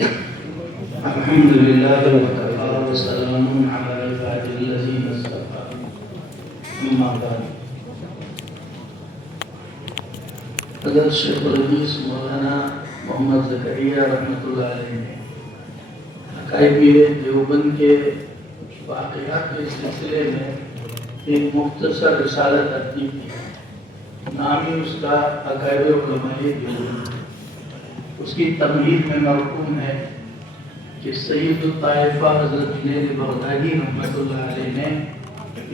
الحمد لله وكفى وسلام على عباده الذين اصطفى أما بعد حضرت شیخ الحدیث مولانا محمد زکریا رحمۃ اللہ علیہ نے عقائد دیوبند کے واقعات کے سلسلے میں ایک مختصر رسالہ ترتیب کی. نام ہی اس کا عقائد علماء دیوبند. اس کی تمہید میں مرقوم ہے کہ سید الطائفہ حضرت جنید بغدادی رحمۃ اللہ علیہ نے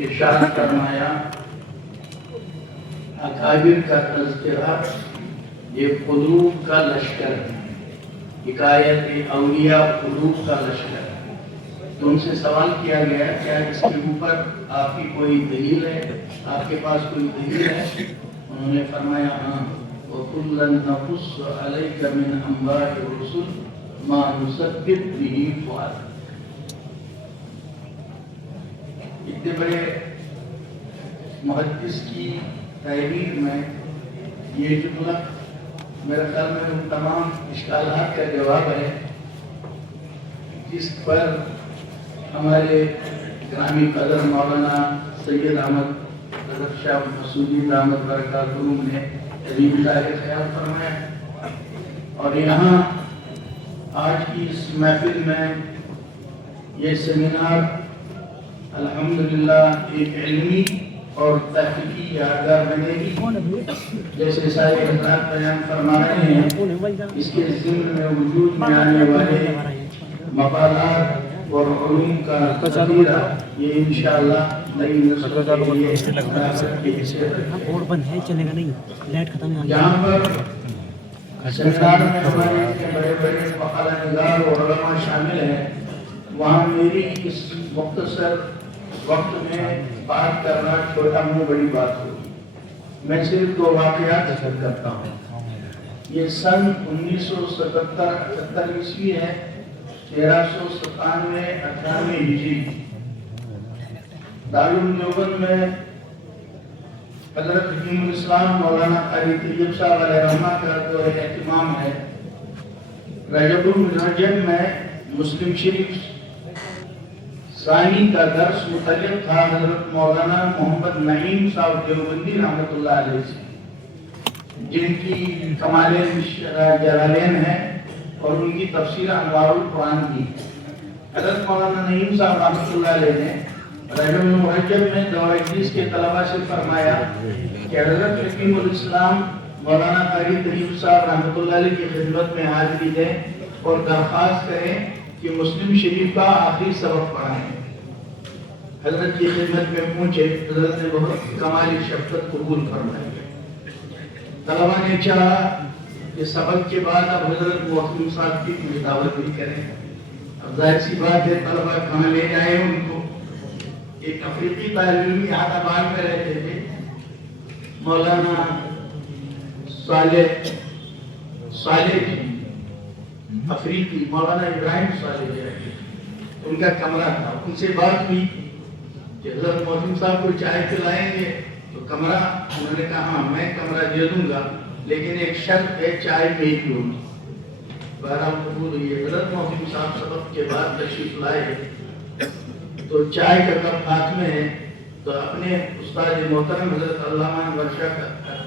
ارشاد فرمایا اکابر کا تذکرہ یہ قلوب کا لشکر ہے، حکایت اولیاء قلوب کا لشکر ہے. تو ان سے سوال کیا گیا کیا اس کے اوپر آپ کی کوئی دلیل ہے، آپ کے پاس کوئی دلیل ہے؟ انہوں نے فرمایا ہاں، وَكُلًّا نَقُصُّ عَلَيْكَ مِنْ أَنْبَاءِ الرُّسُلِ مَا نُثَبِّتُ بِهِ فُؤَادَكَ. اتنے بڑے محدث کی تحریر میں یہ جملہ میرے خیال میں ان تمام اشکالات کا جواب ہے جس پر ہمارے گرامی قدر مولانا سید احمد رضا شاہ مسعودی دامت برکاتہ نے ابھی ظاہر خیال فرمایا. اور یہاں آج کی اس محفل میں یہ سیمینار الحمدللہ ایک علمی اور تحقیقی یادگار بنے گی. جیسے سارے حضرات بیان فرما رہے ہیں اس کے ضمن میں وجود میں آنے والے مقالات اور علوم کا ذخیرہ یہ انشاءاللہ نئی نسل کے لیے جہاں پر سیمینار میں ہمارے بڑے بڑے مقالہ نگار اور علماء شامل ہیں وہاں میری اس مختصر وقت میں بات کرنا چھوٹا منہ بڑی بات ہوگی. میں صرف دو واقعات ذکر کرتا ہوں. یہ سن 1977 عیسوی ہے، 1397 ہجری. دارالعلوم دیوبند میں حضرت حکیم الاسلام مولانا قاری طیب صاحب علیہ رحمہ کا جو اہتمام ہے. رجب المنجم میں مسلم شریف ثانی کا درس متعلق تھا حضرت مولانا محمد نعیم صاحب دیوبندی رحمۃ اللہ علیہ سے، جن کی کمالین جلالین ہیں اور ان کی تفسیر انوار القرآن کی. حضرت مولانا نعیم صاحب رحمۃ اللہ علیہ نے رجب المنجم میں دورہ اجلیس کے طلباء سے فرمایا کہ حضرت حکیم الاسلام مولانا قاری طیب صاحب رحمۃ اللہ علیہ کی خدمت میں حاضری دیں اور درخواست کریں کہ مسلم شریف کا آخری سبق پڑھائیں. حضرت کی خدمت میں پہنچے، حضرت نے بہت کمالی شفقت قبول فرمائی. طلباء نے چاہا کہ سبق کے بعد اب حضرت محترم صاحب کی دعوت بھی کریں. اب ظاہر سی بات ہے طلباء کہاں لے جائے ان کو. ایک افریقی طالب علم یہاں آباد میں رہتے تھے، مولانا صالح جی افریقی، مولانا ابراہیم صالح جی رہتے تھے. ان کا کمرہ تھا. ان سے بات ہوئی کہ حضرت محترم صاحب کو چائے پلائیں گے تو کمرہ، انہوں نے کہا ہاں میں کمرہ دے دوں گا لیکن ایک شرط ہے چائے میری ہوگی. بہرحال قبول ہوئی. حضرت محترم صاحب سبق کے بعد تشریف لائے تو چائے کا کپ ہاتھ میں ہے تو اپنے استاد محترم حضرت علامہ انور شاہ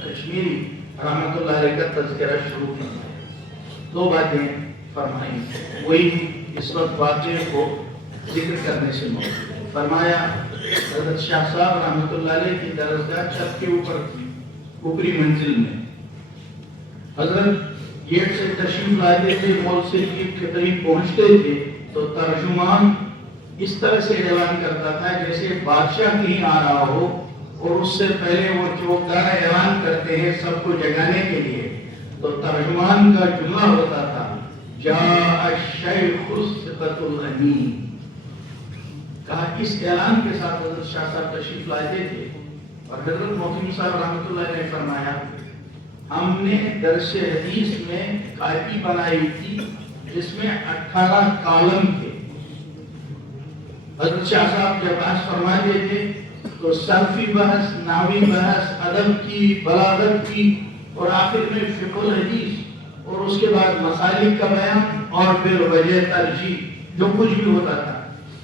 کشمیری رحمۃ اللہ علیہ کا تذکرہ شروع کیا. دو باتیں فرمائیں، وہی اس وقت واقعے کو ذکر کرنے سے موقع. فرمایا حضرت شاہ صاحب رحمۃ اللہ علیہ کی درسگاہ چھت کے اوپر تھی، اوپری منزل میں. حضرت گیٹ سے تشریف لاتے تھے، مول سے کے قریب پہنچتے تھے تو ترجمان اس طرح سے اعلان کرتا تھا جیسے بادشاہ کہیں آ رہا ہو اور اس سے پہلے وہ چوکدار اعلان کرتے ہیں سب کو جگانے کے لیے. تو ترجمان کا جملہ ہوتا تھا جاء الشیخ الثقۃ الامین. کہا اس اعلان کے ساتھ حضرت شاہ صاحب تشریف لاتے تھے اور حضرت محترم صاحب رحمۃ اللہ علیہ نے فرمایا ہم نے درس حدیث میں کاپی بنائی تھی جس میں 18 کالم تھے. حضرت شاہ صاحب جب بحث فرماتے تھے تو صرفی بحث، نحوی بحث، ادب کی، بلاغت کی اور آخر میں فقہ الحدیث اور اس کے بعد مسالک کا بیان اور پھر وجہ ترجیح جو کچھ بھی ہوتا تھا.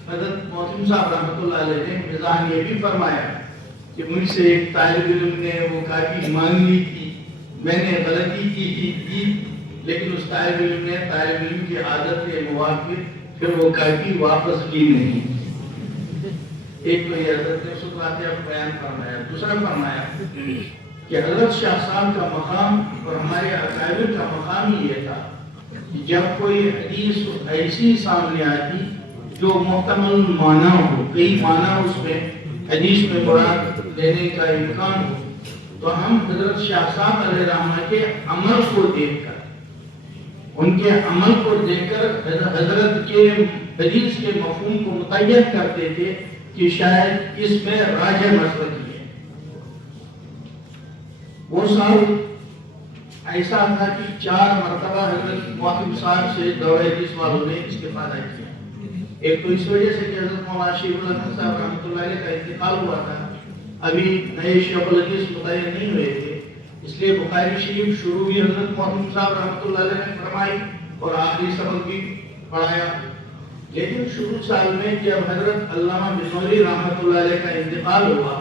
حضرت محتم صاحب رحمۃ اللہ علیہ نے مزاح یہ بھی فرمایا کہ مجھ سے ایک طالب علم نے وہ کاپی مانگ لی تھی، میں نے غلطی کی تھی، لیکن اس طالب علم نے طالب علم کی عادت کے موافق پھر وہ کاپی واپس کی نہیں. ایک تو یہ حضرت نے اس واقعہ کو بیان فرمایا. دوسرا فرمایا کہ حضرت شاہ صاحب کا مقام اور ہمارے اکابر کا مقام ہی یہ تھا کہ جب کوئی حدیث ایسی سامنے آتی جو محتمل معنی ہو، کئی معنی اس میں حدیث میں مراد دینے کا امکان ہو، تو ہم حضرت شاہ صاحب علیہ رحمہ کے عمل کو دیکھ کر، ان کے عمل کو دیکھ کر حضرت کے حدیث کے مفہوم کو متعین کرتے تھے کہ شاید اس میں راجح مسلک ہے. وہ سال ایسا تھا کہ 4 مرتبہ حضرت محتم صاحب سے دورہ حدیث والوں نے استفادہ کیا. ایک تو اس وجہ سے کہ حضرت مولانا شیخ الحدیث صاحب رحمۃ اللہ علیہ کا انتقال ہوا تھا، ابھی نئے شیخ الحدیث متعین نہیں ہوئے تھے، اس لیے بخاری شریف شروع بھی حضرت محتم صاحب رحمۃ اللہ علیہ نے فرمائی اور آخری سبق بھی پڑھایا. لیکن شروع سال میں جب حضرت علامہ بنوری رحمۃ اللہ علیہ کا انتقال ہوا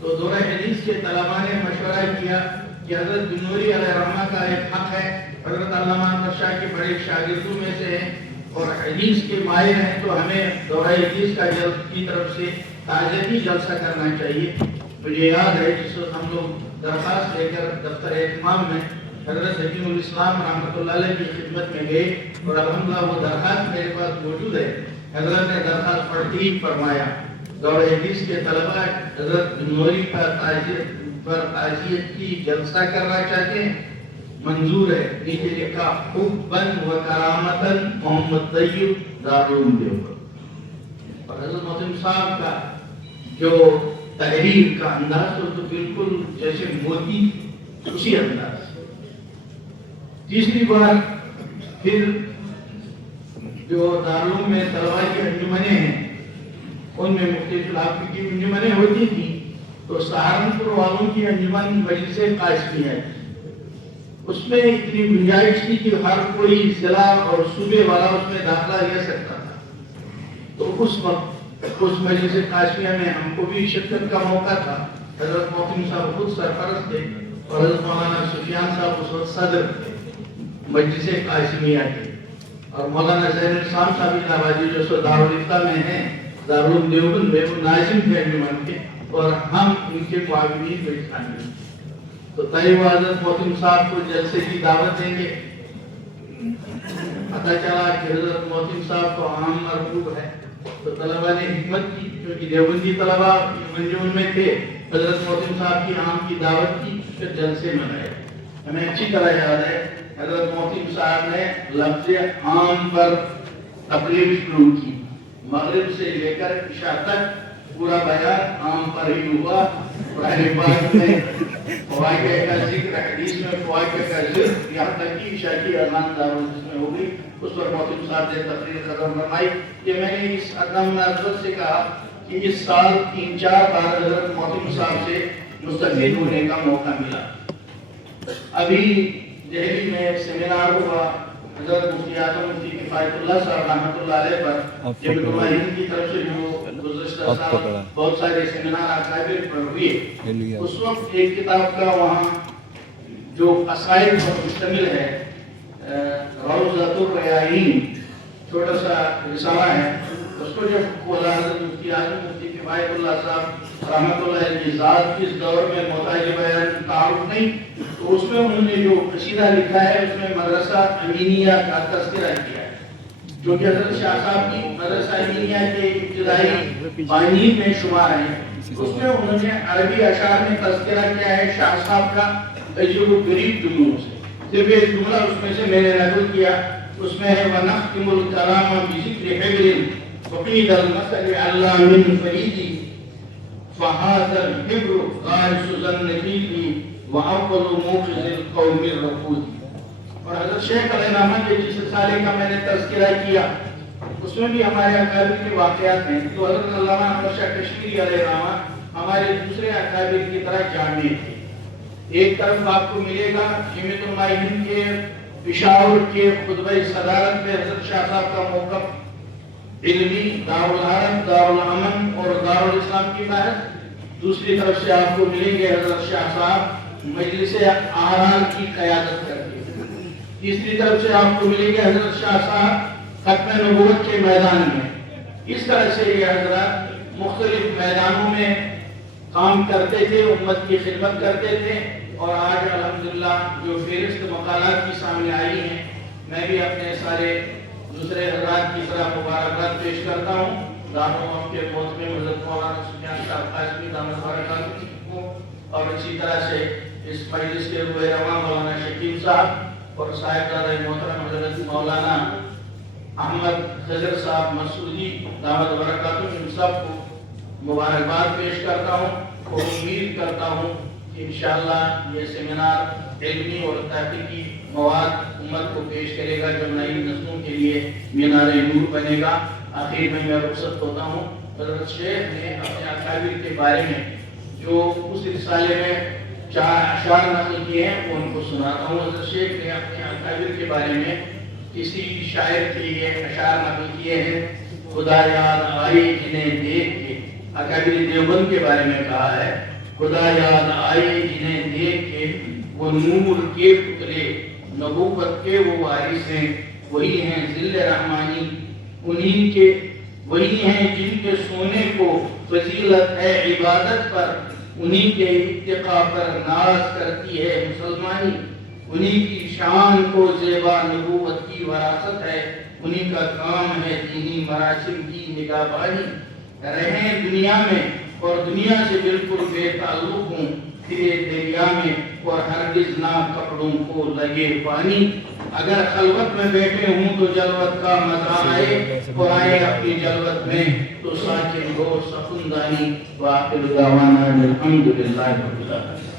تو دورہ حدیث کے طلباء نے مشورہ کیا کہ حضرت بنوری علیہ رحمہ کا ایک حق ہے، حضرت علامہ احمد شاہ کے بڑے شاگردوں میں سے ہیں اور حدیث کے ماہر ہیں، تو ہمیں دورہ حدیث کا کی طرف سے تعزیتی جلسہ کرنا چاہیے. مجھے یاد ہے جس وقت ہم لوگ درخواست لے کر دفتر اہتمام میں حضرت حکیم الاسلام رحمۃ اللہ علیہ کی خدمت میں گئے اور الحمدللہ وہ درخواست میرے پاس موجود ہے. حضرت نے درخواست پڑھتے ہی فرمایا دورہ حدیث کے طلباء حضرت بنوری پر تعزیت کی جلسہ کرنا چاہتے ہیں، منظور ہے. نیچے لکھا حباً و کرامتاً محمد طیب دارالعلوم دیوبند. اور حضرت محتم صاحب کا جو تحریر کا انداز تو بالکل جیسے موتی، اسی انداز. تیسری بار پھر جو دارالعلوم میں طلباء کی انجمنیں ہیں ان میں مختلف علاقے کی انجمنیں ہوتی تھیں، تو سہارنپور والوں کی انجمن مجلس قاسمیہ ہے. اس میں اتنی گنجائش تھی کہ ہر کوئی ضلع اور صوبے والا اس میں داخلہ لے سکتا تھا. تو اس وقت اس مجلس قاسمیہ میں ہم کو بھی شرکت کا موقع تھا. حضرت محتم صاحب خود سرپرست تھے اور حضرت مولانا سفیان صاحب اس وقت صدر تھے مجلس قاسمیہ کے، اور مولانا زین الاسلام صاحب الہ آبادی جو سو دارالفتہ میں ہیں، دارالعلوم دیوبند میں وہ ناظم تھے انجمن کے، اور ہم ان کے معاونین میں شامل ہیں. تو طیب حضرت محتم صاحب کو جلسے کی دعوت دیں گے. پتہ چلا کہ حضرت محتم صاحب کو عام مرغوب ہے، تو طلباء نے حکمت کی، کیونکہ دیوبندی طلباء منجمن میں تھے، حضرت محتم صاحب کی عام کی دعوت کی، پھر جلسے منائے. ہمیں اچھی طرح یاد ہے حضرت محتم صاحب نے لفظ عام پر تبلیغ شروع کی. مغرب سے لے کر عشاء تک پورا بیان عام پر ہی ہوا. قرآن پاک میں فوائد کا ذکر، حدیث میں فوائد کا ذکر، یہاں تک کہ عشاء کی اذان دارالعلوم میں ہو گئی. اس پر محتم صاحب نے تقریر ختم فرمائی کہ میں نے اس عدم نظرت سے کہا کہ اس سال 3-4 بار حضرت محتم صاحب سے مستفید ہونے کا موقع ملا. ابھی دہلی میں سیمینار ہوا حضرت مفتی اعظم مفتی کفایت اللہ صاحب رحمۃ اللہ علیہ پر، جب ہند کی طرف سے جو گزشتہ سال بہت سارے سیمینار اکابر پر ہوئے، اس وقت ایک کتاب کا وہاں جو قصائد پر مشتمل ہے، روضۃ الریاحین، چھوٹا سا رسالہ ہے، اس کو جب کھولا حضرت مفتی اعظم مفتی کفایت اللہ صاحب رحمۃ اللہ علیہ کی ذات اس دور میں محتاج بیان تعارف نہیں، تو اس میں انہوں نے جو قصیدہ لکھا ہے اس میں مدرسہ امینیہ کا تذکرہ کیا ہے، جو کہ حضرت شاہ صاحب کی مدرسہ امینیہ کے ابتدائی بانیین میں شمار ہیں. اس میں انہوں نے عربی اشعار میں تذکرہ کیا ہے شاہ صاحب کا عجیب و غریب جملوں سے. صرف ایک جملہ اس میں سے میں نے نقل کیا، اس میں ہے وَنَخْتِمُ الْكَلَامَ بِذِكْرِ حِبْرٍ وَقِيلَ الْمَثَلِ عَلَّا مِنْ فَرِيدٍ فَهَذَا الْحِبْرُ غَارِسُ ذَا النَّجِيلِ وَأَوَّلُ مُوقِظِ الْقَوْمِ الرَّقُودِ. اور حضرت شیخ علیہ رحمہ کے جس رسالے کا میں نے تذکرہ کیا اس میں بھی ہمارے اکابر کے واقعات ہیں. تو حضرت علامہ احمد شاہ کشمیری علیہ رحمہ ہمارے دوسرے اکابر کی طرح جامع تھے. ایک طرف آپ کو ملے گا جامعۃ علماء ہند کے پشاور کے خطبہ صدارت میں حضرت شاہ صاحب کا موقف علمی، دارالحرم، دارالامن اور دارالاسلام کی بحث۔ دوسری طرف سے آپ کو ملیں گے حضرت شاہ صاحب مجلس اعران کی قیادت کرتے ہیں۔ تیسری طرف سے آپ کو ملیں گے حضرت شاہ صاحب ختم نبوت کے میدان میں۔ اس طرح سے یہ حضرات مختلف میدانوں میں کام کرتے تھے، امت کی خدمت کرتے تھے، اور آج الحمدللہ جو فہرست مقالات کی سامنے آئی ہیں، میں بھی اپنے سارے دوسرے حضرات کی طرح مبارکباد پیش کرتا ہوں۔ دارالعلوم کے محترم حضرت مولانا سفیان صاحب قاسمی دامت برکاتہ کو، اور اسی طرح سے اس مجلس کے روح رواں مولانا شکیل صاحب اور صاحبزادہ محترم حضرت مولانا احمد خضر صاحب مسعودی دامت برکاتہ، ان سب کو مبارکباد پیش کرتا ہوں اور امید کرتا ہوں کہ انشاءاللہ یہ سیمینار علمی اور تحقیقی مواد امت کو پیش کرے گا جو نئی نسلوں کے لیے مینار نور بنے گا۔ آخر میں رخصت ہوتا ہوں۔ حضرت شیخ نے اپنے اکابر کے بارے میں جو اس رسالے میں 4 اشعار نقل کیے ہیں وہ ان کو سناتا ہوں۔ حضرت شیخ نے اپنے اکابر کے بارے میں کسی شاعر کے یہ اشعار نقل کیے ہیں۔ خدا یاد آئے جنہیں دیکھ کے، اکابر دیوبند کے بارے میں کہا ہے، خدا یاد آئے جنہیں دیکھ کے وہ نور کے پتلے، نبوت کے وہ وارث ہیں، وہی ہیں ذل رحمانی، وہی ہیں جن کے سونے کو فضیلت ہے عبادت پر، انہی کے اتقاء پر ناز کرتی ہے مسلمانی، انہی کی شان کو زیبا نبوت کی وراثت ہے، انہی کا کام ہے دینی مراسم کی نگہبانی، رہیں دنیا میں اور دنیا سے بالکل بے تعلق ہوں، پھرے دریا میں اور ہرگز نہ کپڑوں کو لگے پانی، اگر خلوت میں بیٹھے ہوں تو جلوت کا مزہ آئے، اور آئے اپنی جلوت میں تو ساکن ہو سکندانی، وآخر دعوانا الحمدللہ رب العالمین۔